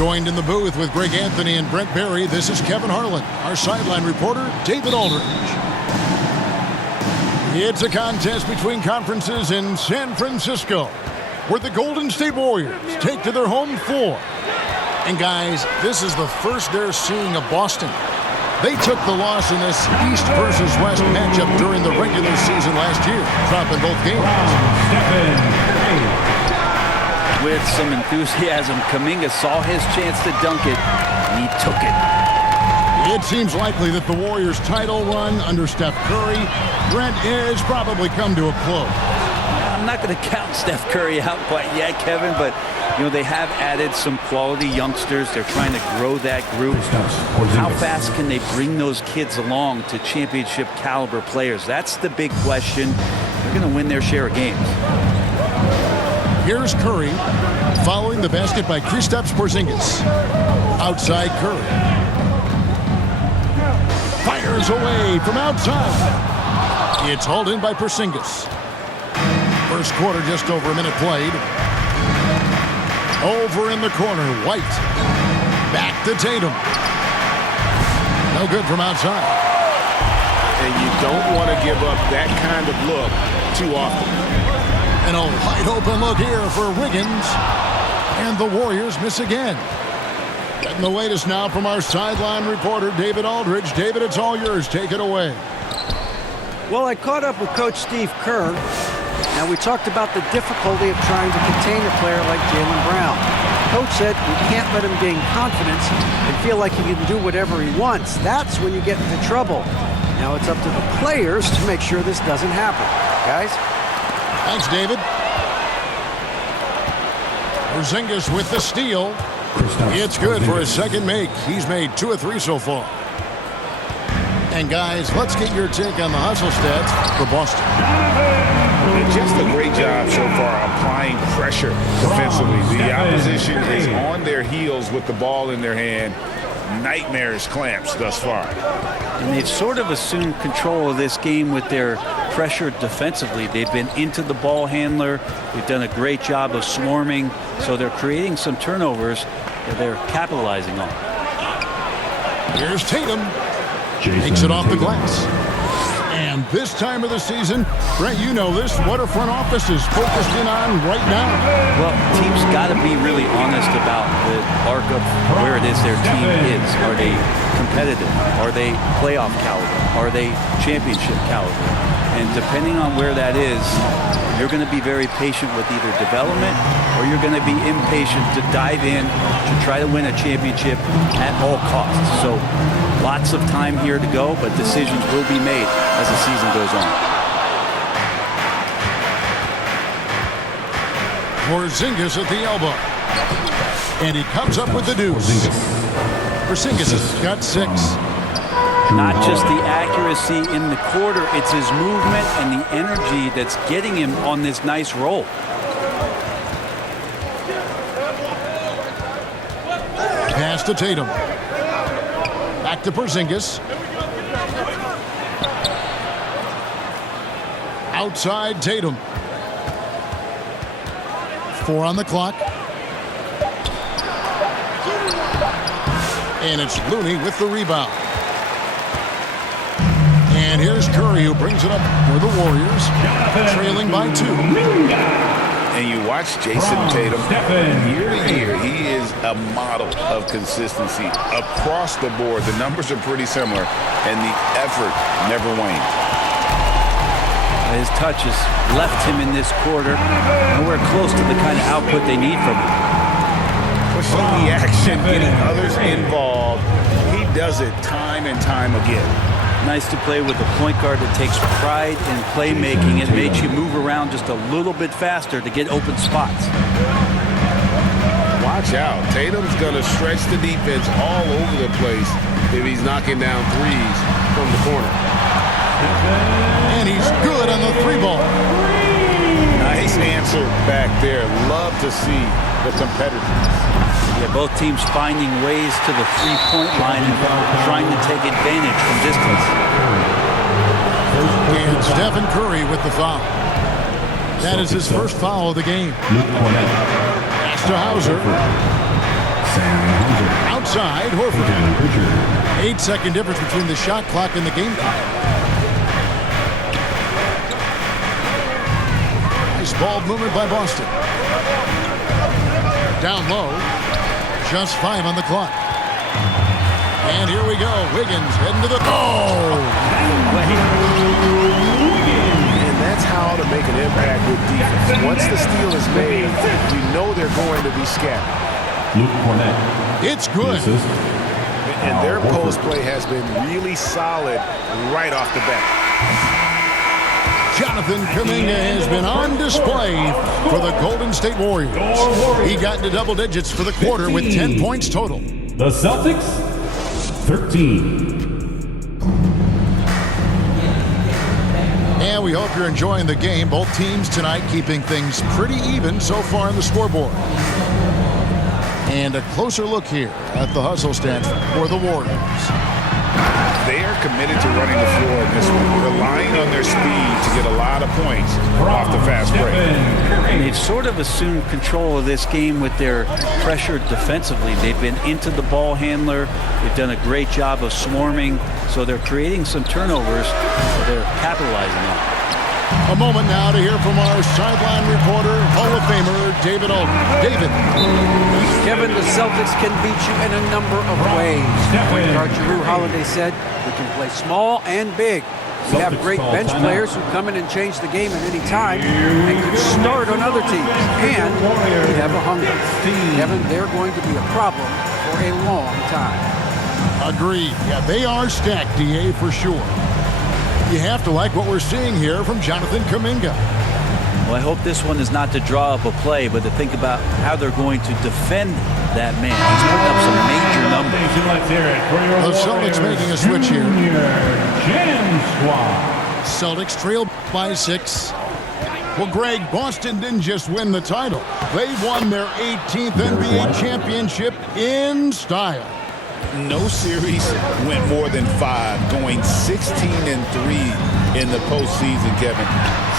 Joined in the booth with Greg Anthony and Brent Barry, this is Kevin Harlan. Our sideline reporter, David Aldridge. It's a contest between conferences in San Francisco, where the Golden State Warriors take to their home floor. And guys, this is the first they're seeing of Boston. They took the loss in this East versus West matchup during the regular season last year, dropping both games. With some enthusiasm, Kuminga saw his chance to dunk it, and he took it. It seems likely that the Warriors' title run under Steph Curry, Brent, is probably come to a close. I'm not going to count Steph Curry out quite yet, Kevin, but you know they have added some quality youngsters. They're trying to grow that group. How fast can they bring those kids along to championship caliber players? That's the big question. They're going to win their share of games. Here's Curry, following the basket by Kristaps Porzingis. Outside Curry. Fires away from outside. It's hauled in by Porzingis. First quarter, just over a minute played. Over in the corner, White. Back to Tatum. No good from outside. And you don't want to give up that kind of look too often. And a wide open look here for Wiggins. And the Warriors miss again. Getting the latest now from our sideline reporter, David Aldridge. David, it's all yours. Take it away. Well, I caught up with Coach Steve Kerr, and we talked about the difficulty of trying to contain a player like Jaylen Brown. Coach said you can't let him gain confidence and feel like he can do whatever he wants. That's when you get into trouble. Now it's up to the players to make sure this doesn't happen. Guys? Thanks, David. Porzingis with the steal. It's good for his second make. He's made 2 of 3 so far. And guys, let's get your take on the hustle stats for Boston. And just a great job so far applying pressure defensively. The opposition is on their heels with the ball in their hand. Nightmarish clamps thus far. And they've sort of assumed control of this game with their pressure defensively. They've been into the ball handler. They've done a great job of swarming. So they're creating some turnovers that they're capitalizing on. Here's Tatum. Takes it off the glass. And this time of the season, Brent, you know this, what our front office is focused in on right now. Well, teams got to be really honest about the arc of where it is their team is. Are they competitive? Are they playoff caliber? Are they championship caliber? And depending on where that is, you're going to be very patient with either development or you're going to be impatient to dive in to try to win a championship at all costs. So lots of time here to go, but decisions will be made as the season goes on. Porzingis at the elbow. And he comes up with the deuce. Porzingis has got 6. Not just the accuracy in the quarter, it's his movement and the energy that's getting him on this nice roll. Pass to Tatum. Back to Porzingis. Outside Tatum. 4 on the clock. And it's Looney with the rebound. And here's Curry, who brings it up for the Warriors, trailing by 2. And you watch Jason Tatum year to year. He is a model of consistency across the board. The numbers are pretty similar, and the effort never wanes. His touch has left him in this quarter nowhere close to the kind of output they need from him. Pushing the action, getting others involved. He does it time and time again. Nice to play with a point guard that takes pride in playmaking. It makes you move around just a little bit faster to get open spots. Watch out. Tatum's going to stretch the defense all over the place if he's knocking down threes from the corner. And he's good on the 3-ball. Nice answer back there. Love to see the competitiveness. Yeah, both teams finding ways to the three-point line and trying to take advantage from distance. And Stephen Curry with the foul. That is his first foul of the game. Pass to Hauser. Outside, Horford. 8-second difference between the shot clock and the game clock. Nice ball movement by Boston. Down low. Just 5 on the clock. And here we go. Wiggins heading to the... Oh! And that's how to make an impact with defense. Once the steal is made, you know they're going to be scattered. It's good. And their post play has been really solid right off the bat. Jonathan Kuminga has been on display for the Golden State Warriors. He got into double digits for the quarter with 10 points total. The Celtics, 13. And we hope you're enjoying the game. Both teams tonight keeping things pretty even so far on the scoreboard. And a closer look here at the hustle stats for the Warriors. They are committed to running the floor in this one, relying on their speed to get a lot of points off the fast break. And they've sort of assumed control of this game with their pressure defensively. They've been into the ball handler. They've done a great job of swarming. So they're creating some turnovers that they're capitalizing on. A moment now to hear from our sideline reporter, Hall of Famer David Alden. David. Kevin, the Celtics can beat you in a number of ways. Point guard Jrue Holiday said, we can play small and big. We have great bench players who come in and change the game at any time and could start on other teams. And we have a hunger. Kevin, they're going to be a problem for a long time. Agreed. Yeah, they are stacked, DA, for sure. You have to like what we're seeing here from Jonathan Kuminga. Well, I hope this one is not to draw up a play, but to think about how they're going to defend that man. He's putting up some major numbers. The Celtics making a switch here. Celtics trail by 6. Well, Greg, Boston didn't just win the title. They won their 18th NBA championship in style. No series went more than 5, going 16-3 in the postseason, Kevin.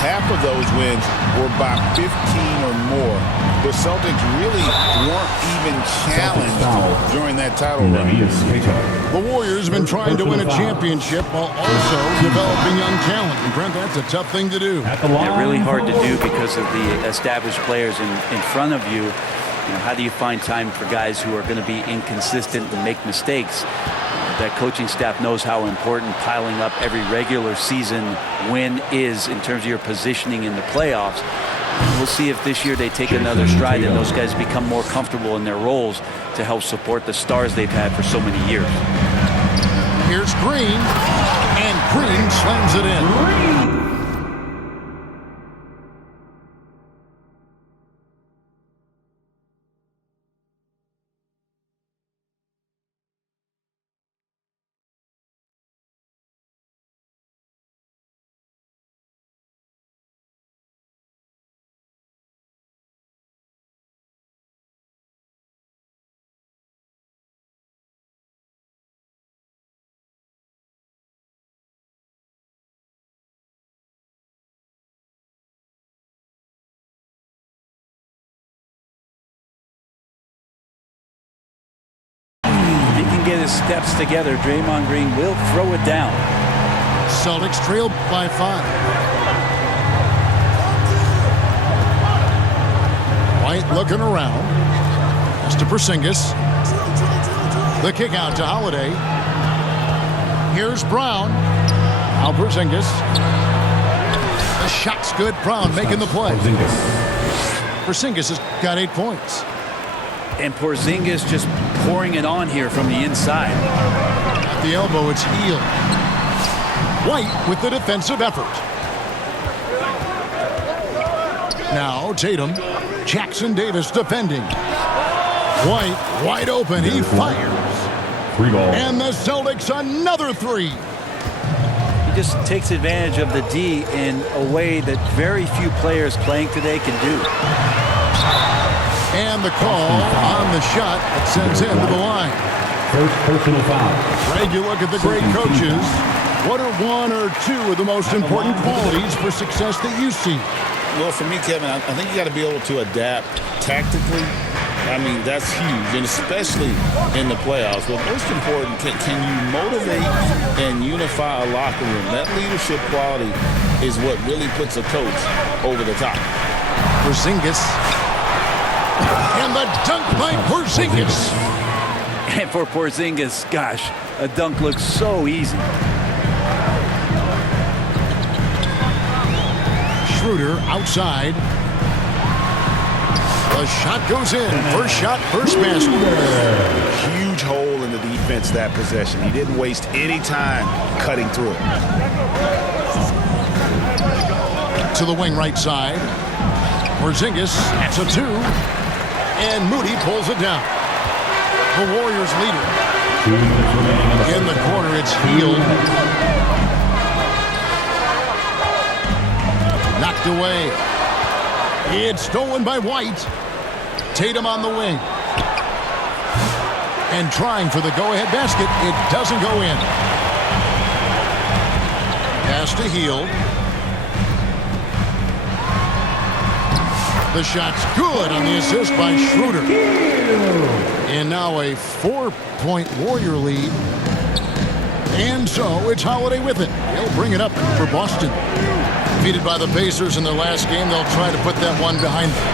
Half of those wins were by 15 or more. The Celtics really weren't even challenged during that title run. The Warriors have been trying to win a championship while also developing young talent. And Brent, that's a tough thing to do. Yeah, really hard to do because of the established players in front of you. You know, how do you find time for guys who are going to be inconsistent and make mistakes? That coaching staff knows how important piling up every regular season win is in terms of your positioning in the playoffs. We'll see if this year they take another stride and those guys become more comfortable in their roles to help support the stars they've had for so many years. Here's Green, and Green slams it in. Get his steps together, Draymond Green will throw it down. Celtics trail by 5. White looking around. Pass to Porzingis. The kick out to Holiday. Here's Brown. Now Porzingis. The shot's good. Brown making the play. Porzingis has got 8 points. And Porzingis just pouring it on here from the inside. At the elbow, it's Hield. White with the defensive effort. Now Tatum. Jackson Davis defending. White wide open. He fires. 3 ball. And the Celtics another 3. He just takes advantage of the D in a way that very few players playing today can do. And the call on the shot that sends him to the line. First personal foul. Greg, you look at the great coaches. What are 1 or 2 of the most important qualities for success that you see? Well, for me, Kevin, I think you got to be able to adapt tactically I mean, that's huge, and especially in the playoffs. But most important, can you motivate and unify a locker room? That leadership quality is what really puts a coach over the top. Porzingis. And the dunk by Porzingis. And for Porzingis, gosh, a dunk looks so easy. Schroeder outside. The shot goes in. First shot, first basket. Huge hole in the defense that possession. He didn't waste any time cutting through it. To the wing right side. Porzingis to 2. And Moody pulls it down. The Warriors lead it. In the corner, it's Hield. Knocked away. It's stolen by White. Tatum on the wing. And trying for the go-ahead basket. It doesn't go in. Pass to Hield. The shot's good on the assist by Schroeder. And now a 4-point Warrior lead. And so it's Holiday with it. He'll bring it up for Boston. Defeated by the Pacers in their last game, they'll try to put that one behind them.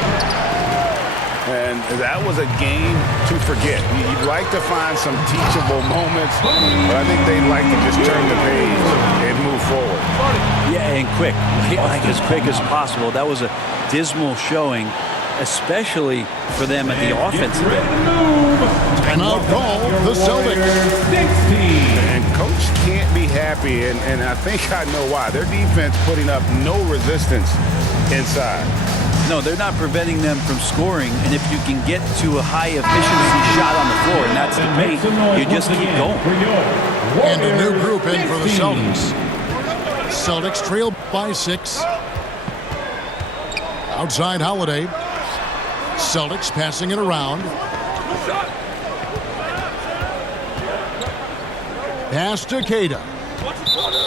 And that was a game to forget. You'd like to find some teachable moments, but I think they'd like to just turn the page and move forward. Yeah, and quick, like as quick as possible. That was a dismal showing, especially for them at the offensive end. Timeout call, the Celtics. And coach can't be happy, and I think I know why. Their defense putting up no resistance inside. No, they're not preventing them from scoring, and if you can get to a high-efficiency shot on the floor, and that's the paint, you just keep going. And a new group in for the Celtics. Celtics trail by 6. Outside Holiday. Celtics passing it around. Pass to Cada.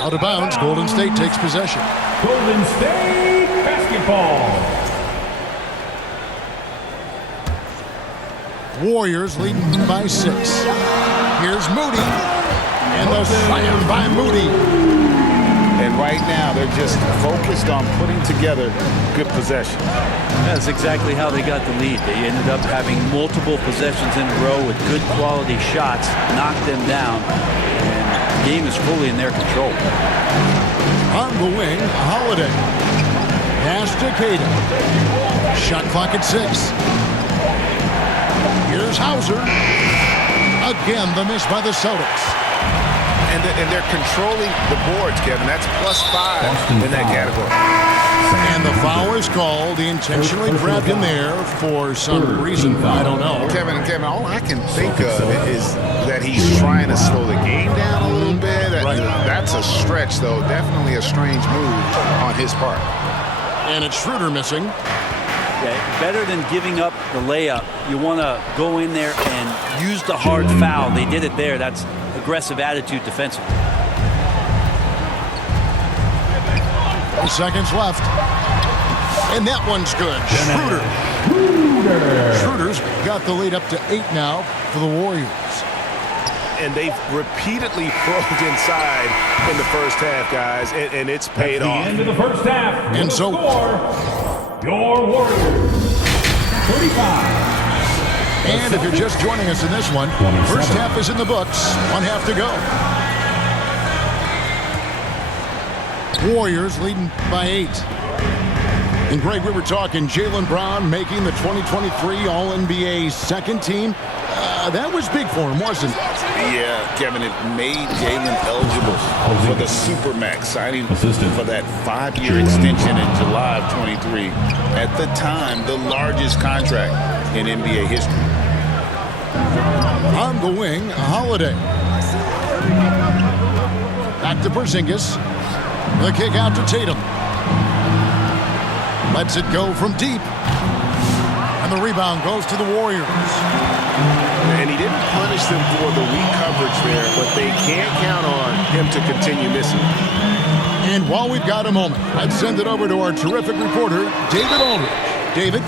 Out of bounds, Golden State takes possession. Golden State basketball. Warriors leading by 6. Here's Moody. And the slam by Moody. And right now, they're just focused on putting together good possession. That's exactly how they got the lead. They ended up having multiple possessions in a row with good quality shots, knocked them down, and the game is fully in their control. On the wing, Holiday. Pass to Cada. Shot clock at 6. Here's Hauser. Again, the miss by the Celtics. And they're controlling the boards, Kevin. That's +5 in that category. And the foul is called. He intentionally grabbed him there for some reason. I don't know. Kevin, all I can think of is that he's trying to slow the game down a little bit. That's a stretch, though. Definitely a strange move on his part. And it's Schroeder missing. Yeah, better than giving up the layup, you want to go in there and use the hard foul. They did it there. That's aggressive attitude defensively. 4 seconds left. And that one's good. Schroeder's got the lead up to 8 now for the Warriors. And they've repeatedly probed inside in the first half, guys, and it's paid off. At the end of the first half, And so, your Warriors, 35. and if you're just joining us in this one, first half is in the books. 1 half to go. Warriors leading by 8. And Greg, we were talking Jaylen Brown making the 2023 All-NBA second team. That was big for him, wasn't it? Yeah, Kevin, it made Jaylen eligible for the Supermax, signing for that 5-year extension in July of 23. At the time, the largest contract in NBA history. On the wing, Holiday. Back to Porzingis. The kick out to Tatum. Lets it go from deep. And the rebound goes to the Warriors. And he didn't punish them for the weak coverage there, but they can't count on him to continue missing. And while we've got a moment, I'd send it over to our terrific reporter, David Aldridge. David?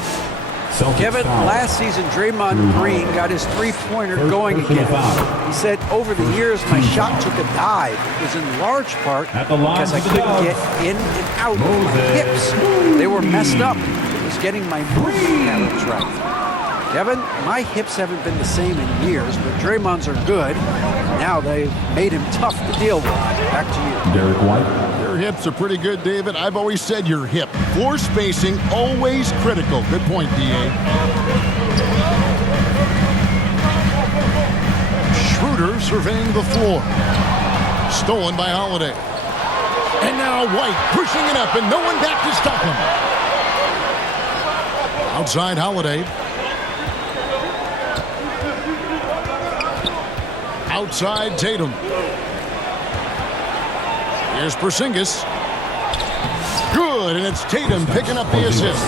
Celtics Kevin, foul. last season, Draymond Green got his three-pointer going personal again. foul. He said, over the years, my shot took a dive. It was in large part At the line because I for the couldn't Dubs, get in and out of my Moses hips. They were messed up. It was getting my movement patterns right. Kevin, my hips haven't been the same in years, but Draymond's are good. Now they've made him tough to deal with. Back to you. Derek White. Your hips are pretty good, David. I've always said your hip. Floor spacing, always critical. Good point, D.A. Schroeder surveying the floor. Stolen by Holiday. And now White pushing it up, and no one back to stop him. Outside Holiday. Outside Tatum. Here's Porzingis. Good, and it's Tatum picking up the assist.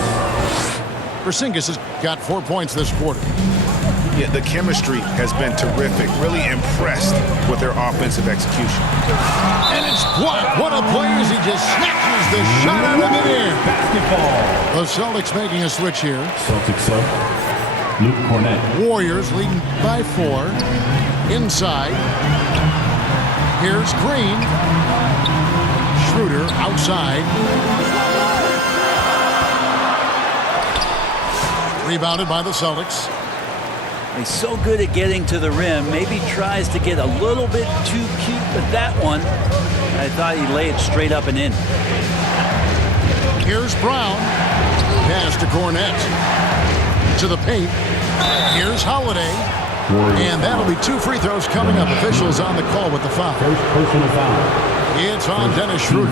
Porzingis has got 4 points this quarter. Yeah, the chemistry has been terrific. Really impressed with their offensive execution. And it's blocked. What a play as he just snatches the shot out of midair. Basketball. The Celtics making a switch here. Celtics sub. Luke Cornett. Warriors leading by 4. Inside. Here's Green. Schroeder outside. Rebounded by the Celtics. He's so good at getting to the rim. Maybe tries to get a little bit too cute with that one. I thought he'd lay it straight up and in. Here's Brown. Pass to Cornett. To the paint. Here's Holiday. And that'll be 2 free throws coming up. Officials on the call with the foul. First personal foul. It's on Dennis Schroeder.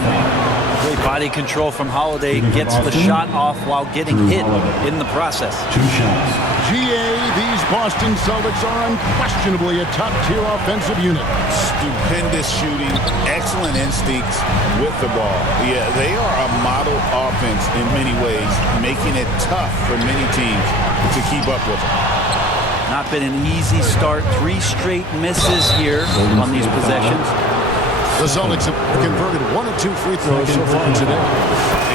Great body control from Holiday. Gets the shot off while getting hit in the process. 2 shots. GA, these Boston Celtics are unquestionably a top-tier offensive unit. Stupendous shooting, excellent instincts with the ball. Yeah, they are a model offense in many ways, making it tough for many teams to keep up with them. Not been an easy start. 3 straight misses here on these possessions. The Celtics have converted 1 of 2 free throws so far today.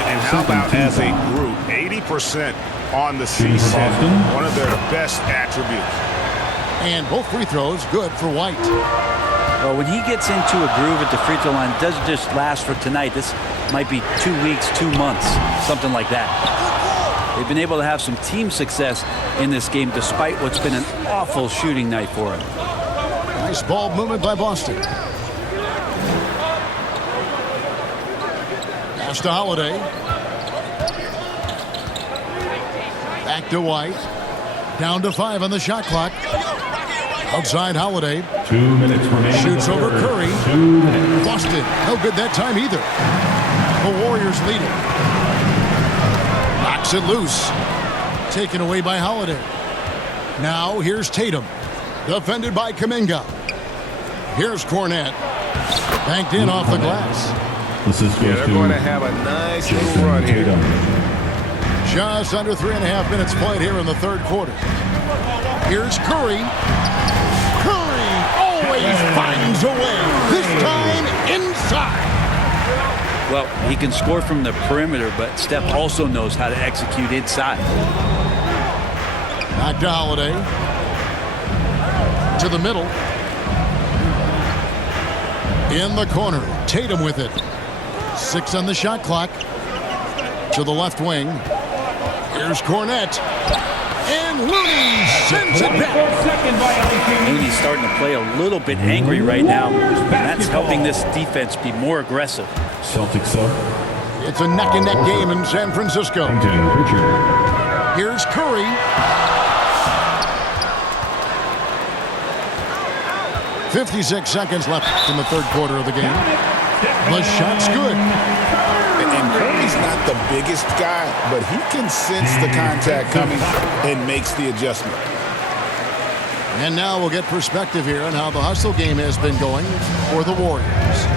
And how about as a group, 80% on the season, one of their best attributes. And both free throws good for White. Well, when he gets into a groove at the free throw line, it doesn't just last for tonight. This might be 2 weeks, 2 months, something like that. They've been able to have some team success in this game despite what's been an awful shooting night for him. Nice ball movement by Boston. Pass to Holiday. Back to White. Down to 5 on the shot clock. Outside Holiday. 2 minutes remaining. Shoots over Curry. 2 minutes. Boston. No good that time either. The Warriors lead it. Knocks it loose. Taken away by Holiday. Now here's Tatum. Defended by Kuminga. Here's Cornett. Banked in off the glass. They're going to have a nice little run here. Just under 3.5 minutes played here in the third quarter. Here's Curry. Curry always finds a way. This time inside. Well, he can score from the perimeter, but Steph also knows how to execute inside. Back to Holiday. To the middle. In the corner. Tatum with it. 6 on the shot clock. To the left wing. Here's Cornett. And Looney sends it back. Looney's starting to play a little bit angry right now. And that's helping this defense be more aggressive. Celtics sub. It's a neck-and-neck game in San Francisco. Richard. Here's Curry. .56 seconds left in the third quarter of the game. The shot's good. And Curry's not the biggest guy, but he can sense the contact coming and makes the adjustment. And now we'll get perspective here on how the hustle game has been going for the Warriors.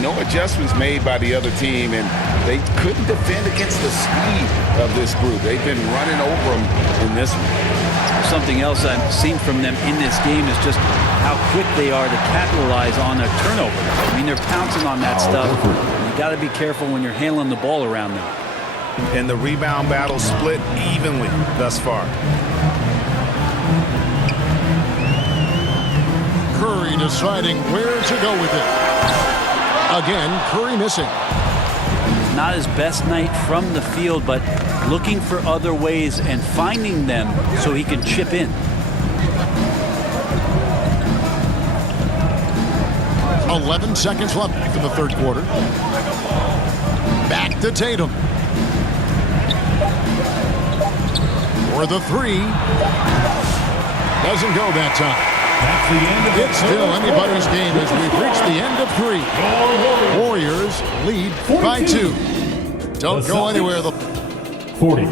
No adjustments made by the other team, and they couldn't defend against the speed of this group. They've been running over them in this one. Something else I've seen from them in this game is just how quick they are to capitalize on their turnover. I mean, they're pouncing on that stuff. You got to be careful when you're handling the ball around them. And the rebound battle split evenly thus far. Curry deciding where to go with it. Again, Curry missing. Not his best night from the field, but looking for other ways and finding them so he can chip in. 11 seconds left in the third quarter. Back to Tatum. For the three. Doesn't go that time. That's the end of It's still anybody's game as we've reached the end of three. Warriors lead by 2. Don't go anywhere. 40.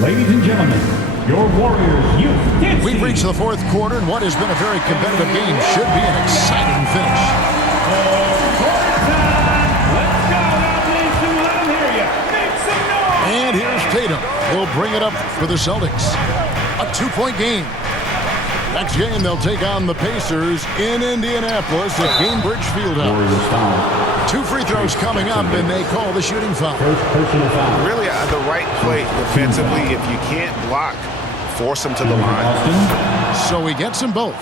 Ladies and gentlemen, your Warriors youth dance We've team. reached the fourth quarter, and what has been a very competitive game should be an exciting finish. Let's go. Now, please, to let them hear you. Make some noise. And here's Tatum. He'll bring it up for the Celtics. A 2-point game. Next game, they'll take on the Pacers in Indianapolis at Gainbridge Fieldhouse. Warriors foul. 2 free throws coming up, and they call the shooting foul. First personal foul. Really the right play defensively. If you can't block, force them to the line. Boston. So he gets them both.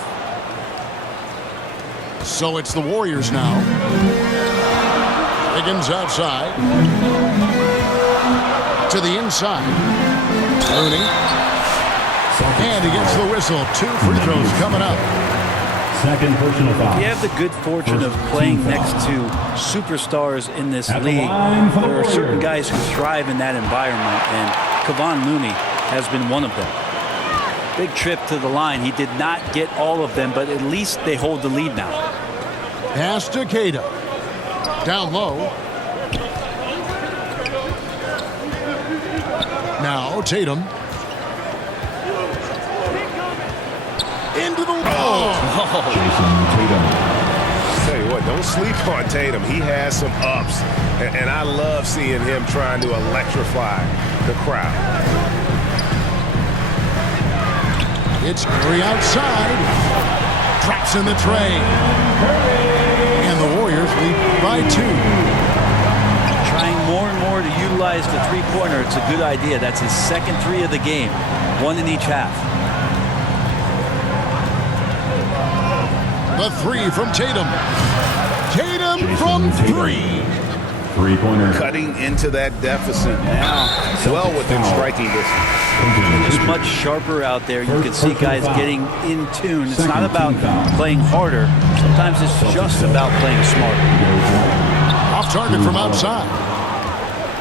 So it's the Warriors now. Higgins outside. To the inside. Looney. And he gets the whistle. 2 free throws coming up. Second personal foul. You have the good fortune of playing next to superstars in this At the league. line for the There are certain Warriors. guys who thrive in that environment, and Kevon Looney has been one of them. Big trip to the line. He did not get all of them, but at least they hold the lead now. Pass to Keita. Down low. Now Tatum. Into the wall. Jason Tatum. Tell you what, don't sleep on Tatum. He has some ups, and I love seeing him trying to electrify the crowd. It's Curry outside. Drops in the tray. And the Warriors lead by 2. Trying more and more to utilize the three-pointer. It's a good idea. That's his second 3 of the game. 1 in each half. The 3 from Tatum. Tatum Jason from Tatum. 3. Three-pointer. Cutting into that deficit now, well within striking distance. It's much sharper out there. You can see guys getting in tune. It's not about playing harder. Sometimes it's just about playing smarter. Off target from outside.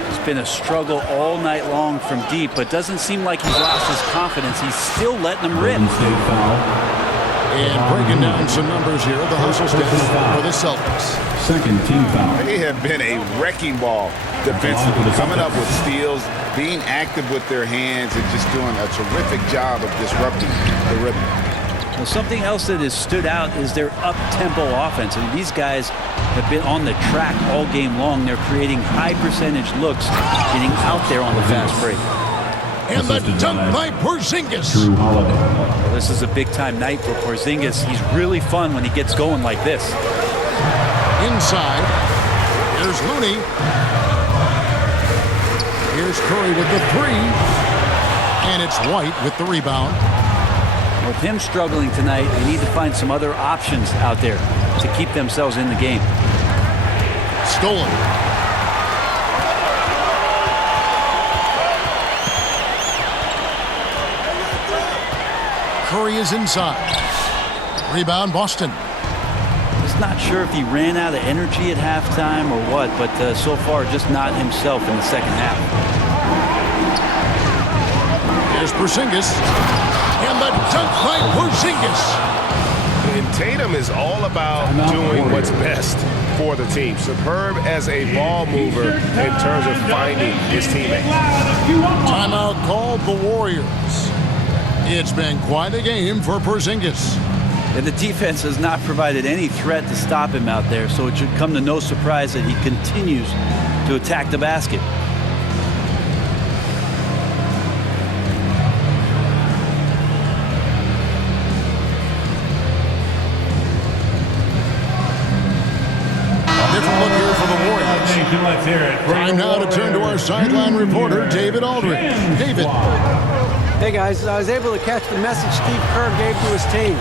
It's been a struggle all night long from deep, but doesn't seem like he's lost his confidence. He's still letting them rip. Golden State foul. And breaking down some numbers here. The hustle stats for the Celtics. Second team foul. They have been a wrecking ball defensively, coming up with steals, being active with their hands, and just doing a terrific job of disrupting the rhythm. Well, something else that has stood out is their up-tempo offense. I mean, these guys have been on the track all game long. They're creating high-percentage looks, getting out there on the fast break. And the dunk by Porzingis. Drew Holiday. This is a big-time night for Porzingis. He's really fun when he gets going like this. Inside. Here's Looney. Here's Curry with the 3. And it's White with the rebound. With him struggling tonight, they need to find some other options out there to keep themselves in the game. Stolen. Curry is inside. Rebound, Boston. Just not sure if he ran out of energy at halftime or what, but so far just not himself in the second half. Here's Porzingis. And the dunk by Porzingis. And Tatum is all about doing what's best for the team. Superb as a ball mover in terms of finding his teammates. Timeout called the Warriors. It's been quite a game for Porzingis. And the defense has not provided any threat to stop him out there, so it should come to no surprise that he continues to attack the basket. Different look here for the Warriors. Let's hear it. Time now to turn to our sideline reporter, David Aldridge. David. Hey guys, I was able to catch the message Steve Kerr gave to his team.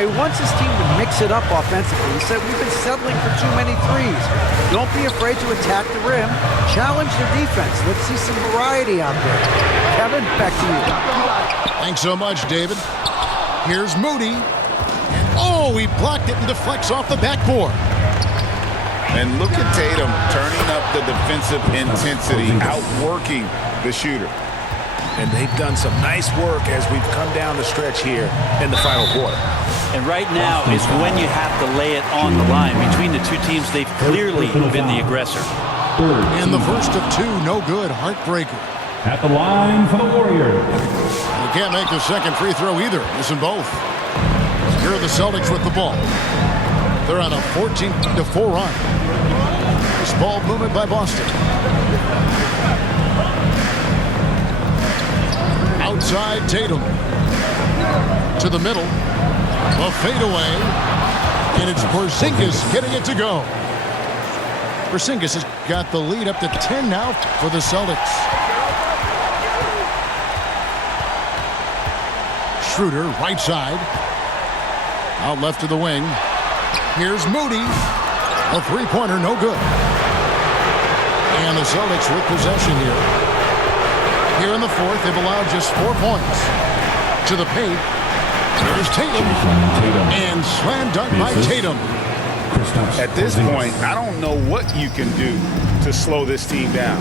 He wants his team to mix it up offensively. He said, we've been settling for too many threes. Don't be afraid to attack the rim. Challenge the defense. Let's see some variety out there. Kevin, back to you. Thanks so much, David. Here's Moody. And oh, he blocked it and deflects off the backboard. And look at Tatum turning up the defensive intensity, outworking the shooter. And they've done some nice work as we've come down the stretch here in the final quarter. And right now is when you have to lay it on the line. Between the two teams, they've clearly been the aggressor. And the first of two, no good, heartbreaker. At the line for the Warriors. You can't make the second free throw either, missing both. Here are the Celtics with the ball. They're on a 14-4 run. This ball movement by Boston. Outside Tatum. To the middle. A fadeaway. And it's Porzingis getting it to go. Porzingis has got the lead up to 10 now for the Celtics. Schroeder, right side. Out left to the wing. Here's Moody. A three-pointer, no good. And the Celtics with possession here. Here in the fourth, they've allowed just 4 points. To the paint. There's Tatum. And slam dunk by Tatum. At this point, I don't know what you can do to slow this team down.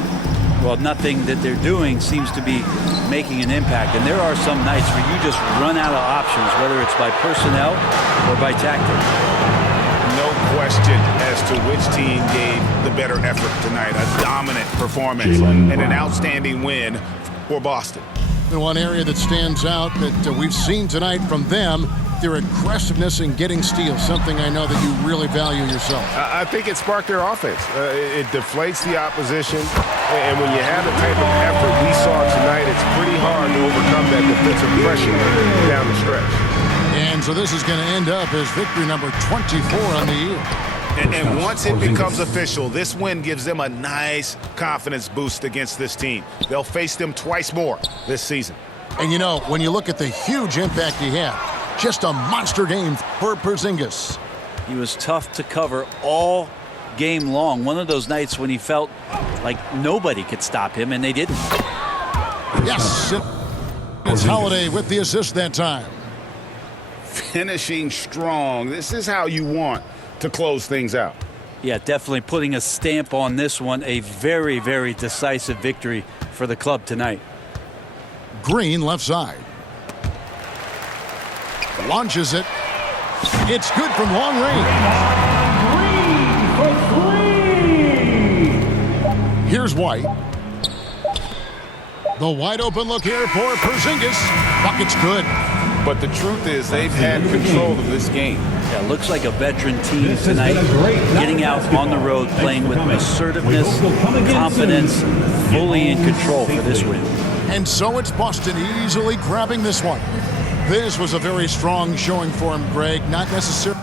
Well, nothing that they're doing seems to be making an impact. And there are some nights where you just run out of options, whether it's by personnel or by tactics. No question as to which team gave the better effort tonight. A dominant performance and an outstanding win for Boston. The one area that stands out that we've seen tonight from them, their aggressiveness in getting steals, something I know that you really value yourself. I think it sparked their offense. It deflates the opposition, and when you have the type of effort we saw tonight, it's pretty hard to overcome that defensive pressure down the stretch. And so this is going to end up as victory number 24 on the year. And once it becomes official, this win gives them a nice confidence boost against this team. They'll face them twice more this season. And you know, when you look at the huge impact he had, just a monster game for Porzingis. He was tough to cover all game long. One of those nights when he felt like nobody could stop him, and they didn't. Yes, it's Holiday with the assist that time. Finishing strong. This is how you want to close things out. Yeah, definitely putting a stamp on this one. A very, very decisive victory for the club tonight. Green left side. Launches it. It's good from long range. Green for three. Here's White. The wide open look here for Porzingis. Bucket's good. But the truth is they've had control of this game. Yeah, looks like a veteran team tonight, getting out on the road, playing with assertiveness, confidence, fully in control for this win. And so it's Boston easily grabbing this one. This was a very strong showing for him, Greg. Not necessarily